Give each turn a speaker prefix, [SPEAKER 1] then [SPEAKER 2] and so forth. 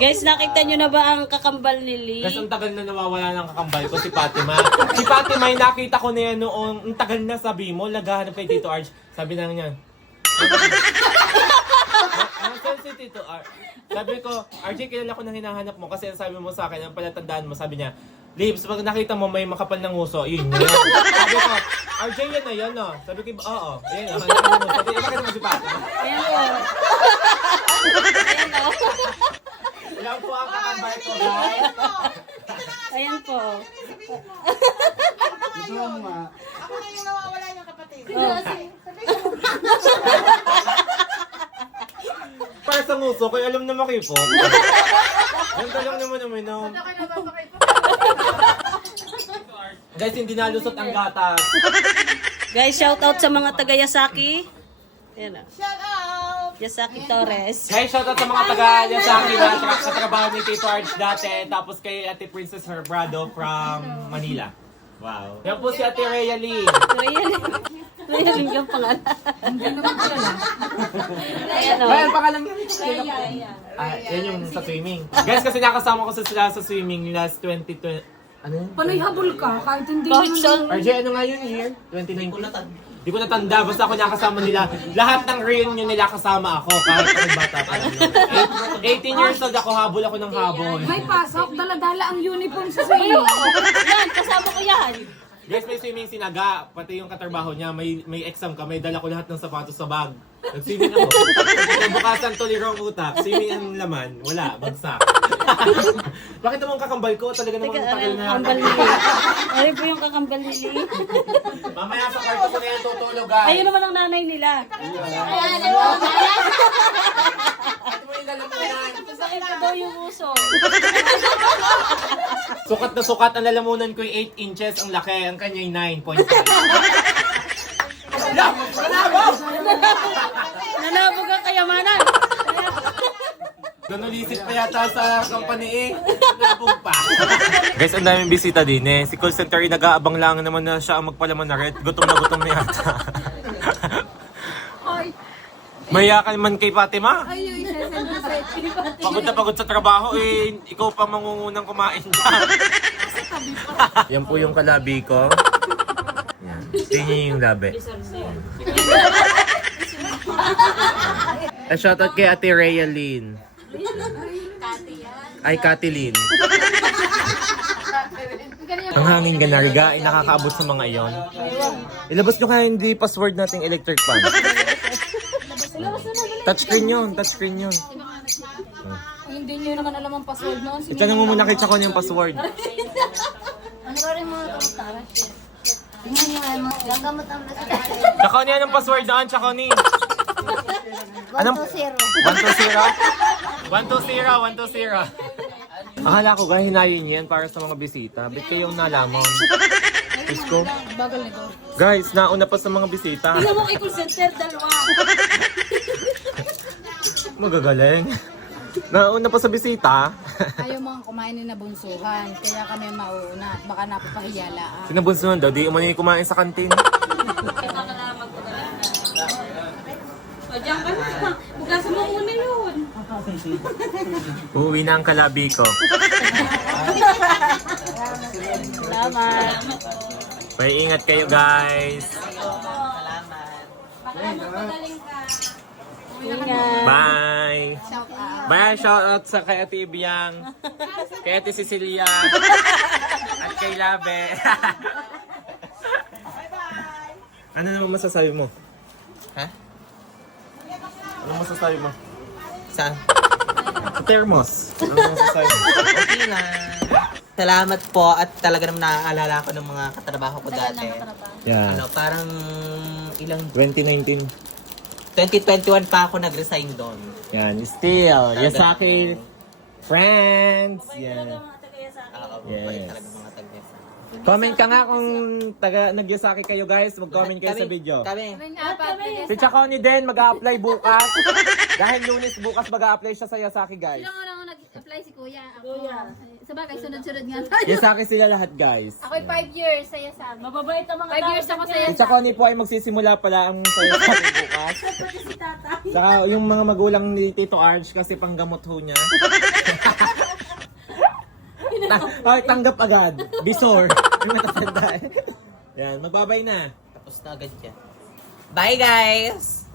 [SPEAKER 1] Guys, nakita nyo na ba ang kakambal ni Lee?
[SPEAKER 2] Kasi ang tagal na nawawala ng kakambal ko, si Fatima. Si Fatima, nakita ko na yan noon. Ang tagal na, sabi mo, lagahanap kay Tito Arch. Sabi na niya. Nasaan si Tito Arch? Sabi ko, RJ, kilala ko na hinahanap mo kasi sabi mo sa akin, ang palatandaan mo, sabi niya, Lips, pag nakita mo may makapal ng uso, yun yun. Sabi ko, RJ, yan na yan, no? Sabi ko, oo, yan na. Sabi, bakit mo si Fatima?
[SPEAKER 1] Ayan po. Ayan o.
[SPEAKER 2] Ilang po ang kakambal ko, guys?
[SPEAKER 1] Ayan po.
[SPEAKER 3] Ako na yung nawawala yung kapatid.
[SPEAKER 2] Para sa nguso, kaya alam na makipot. Yan ka lang naman uminom. Guys, hindi nalusot ang gatas.
[SPEAKER 1] Guys, shout out sa mga taga Yasaki. Ayan o.
[SPEAKER 3] Shout out!
[SPEAKER 1] Yasaki Torres.
[SPEAKER 2] Guys, shoutout sa mga taga-Yasaki na sa trabaho ni Tito Arch dati. Tapos kay Ate Princess Herbrado from Manila. Wow. Yan po si Ate Rhea Lee.
[SPEAKER 1] Rhea yung pangalan. Ayan o.
[SPEAKER 2] Ayan, pangalan niya. Yan yung sa swimming. Guys, kasi nakasama ko sila sa swimming last 2020. Ano yun?
[SPEAKER 4] Panoy habol ka, kahit hindi
[SPEAKER 1] Kahit saan.
[SPEAKER 2] RJ, ano nga yun year? 2019? Di ko natanda, basta ako nakasama nila. Lahat ng reunion nila kasama ako, kahit ako bata pa lang. 18 years old ako, habol ako ng habol.
[SPEAKER 4] may pasok, dala-dala ang uniform sa sa'yo.
[SPEAKER 1] Yan, kasama ko yan.
[SPEAKER 2] Guys, may swimming sinaga, pati yung katrabaho niya, may exam ka, may dala ko lahat ng sapatos sa bag. Nag-swimming ako. Bukasan tulirong utak, swimming ang laman, wala, bagsak. Bakit naman kakambal ko? Talaga namang tagal na.
[SPEAKER 1] Kakambal ni Lee. Ayun po yung kakambal ni Lee.
[SPEAKER 2] Mamaya sa kwarto ko na yan tutulog, guys.
[SPEAKER 1] Ayun naman ang nanay nila.
[SPEAKER 3] Ayan, ano?
[SPEAKER 2] Ito mo yung lalamunan.
[SPEAKER 1] Bakit ka daw yung uso?
[SPEAKER 2] Sukat na sukat ang lalamunan ko yung 8 inches, ang laki, ang kanya yung 9.5.
[SPEAKER 1] Nanabog ang kayamanan.
[SPEAKER 2] Nanulisit pa yata sa company eh. Nabog pa. Guys, ang daming bisita din eh. Si call center nag-aabang lang naman na siya ang magpalaman na red. Gutom na yata. Maya ka naman kay Fatima.
[SPEAKER 4] Ay, sesend sa
[SPEAKER 2] Pagod na pagod sa trabaho eh. Ikaw pa mangungunang kumain dyan. Yan po yung kalabi ko. Yan. Tingin yung labi. Shoutout kay Ate Rhea Lynn. Ay, Katilin. Ang hangin ganariga ay nakakaabot sa mga iyon. Ilabas nyo kaya hindi password nating electric fan. Touchscreen yun, touchscreen yun.
[SPEAKER 4] Hindi nyo naman alam ang password noon.
[SPEAKER 2] Itanong mo muna kay Chacon yung password.
[SPEAKER 3] Ano rin mga kamutara? Tingnan nyo nga mo. Gagamot ang nasa.
[SPEAKER 2] Chacon yan ang password doon, Chacon ni.
[SPEAKER 3] 120.
[SPEAKER 2] 120. Akala ko gaya hinayin niyo yan para sa mga bisita. Ba't kayong nalamon? Isko?
[SPEAKER 4] Bagal nito.
[SPEAKER 2] Guys, nauna pa sa mga bisita.
[SPEAKER 1] Tingnan mo kay call center, dalawa.
[SPEAKER 2] Magagaling. Nauna pa sa bisita.
[SPEAKER 4] Ayaw mga kumain ni nabunsuhan, kaya kami mauuna. Baka napapahiyalaan.
[SPEAKER 2] Sinabunsuhan daw, di umano yung kumain sa kantin.
[SPEAKER 1] O, diyan ka na. Bukasan mo muna yun.
[SPEAKER 2] Uuwi na ang kalabi ko.
[SPEAKER 1] Salamat.
[SPEAKER 2] May ingat kayo guys.
[SPEAKER 1] Ingat.
[SPEAKER 2] Bye.
[SPEAKER 4] Shout out.
[SPEAKER 2] Bye, shout out sa kay Ate Ibiang, kay Ate Cecilia, at kay Labe. Ano naman masasabi mo?
[SPEAKER 5] Ha?
[SPEAKER 2] Ano masasabi mo?
[SPEAKER 5] Saan?
[SPEAKER 2] Sa thermos. Ano masasabi mo?
[SPEAKER 5] Okay lang. Salamat po at talaga naman naaalala ko ng mga katrabaho ko dati.
[SPEAKER 2] Yeah.
[SPEAKER 5] Ano, parang ilang
[SPEAKER 2] 2019.
[SPEAKER 5] 2021 pa ako nag-resign doon.
[SPEAKER 2] Yan, still. Yasaki friends. Yan.
[SPEAKER 5] Oo,
[SPEAKER 2] Yes.
[SPEAKER 5] talaga mga tagnes.
[SPEAKER 2] Comment ka nga kung taga nag-Yasaki kayo guys. Mag-comment kayo sa video.
[SPEAKER 5] Kami.
[SPEAKER 2] Si Chaconi din mag-a-apply bukas. Dahil Lunes bukas mag-a-apply siya sa Yasaki guys.
[SPEAKER 6] Sino nga nag-apply si Kuya? Ako. Sabagay, sunod-sunod nga tayo.
[SPEAKER 2] Yasaki sila lahat guys.
[SPEAKER 6] Ako'y 5 years sa Yasami.
[SPEAKER 1] Mababait ang mga
[SPEAKER 6] 5 years ako sa
[SPEAKER 2] Si
[SPEAKER 6] Yasami.
[SPEAKER 2] Chaconi po ay magsisimula pala ang sa Yasaki bukas. Saka yung mga magulang ni Tito Arch kasi panggamot ho niya. Tanggap agad. Bisor. Yung matatanda. Yan, magbabay na.
[SPEAKER 5] Tapos na agad yan. Bye guys!